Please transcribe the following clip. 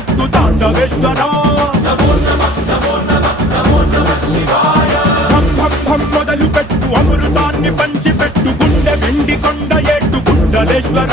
కట్టు తాండవేశ్వర మొదలు పెట్టు అమృతాన్ని పంచి పెట్టు గుండె వెండి కొండ ఏట్టు గుండలేశ్వర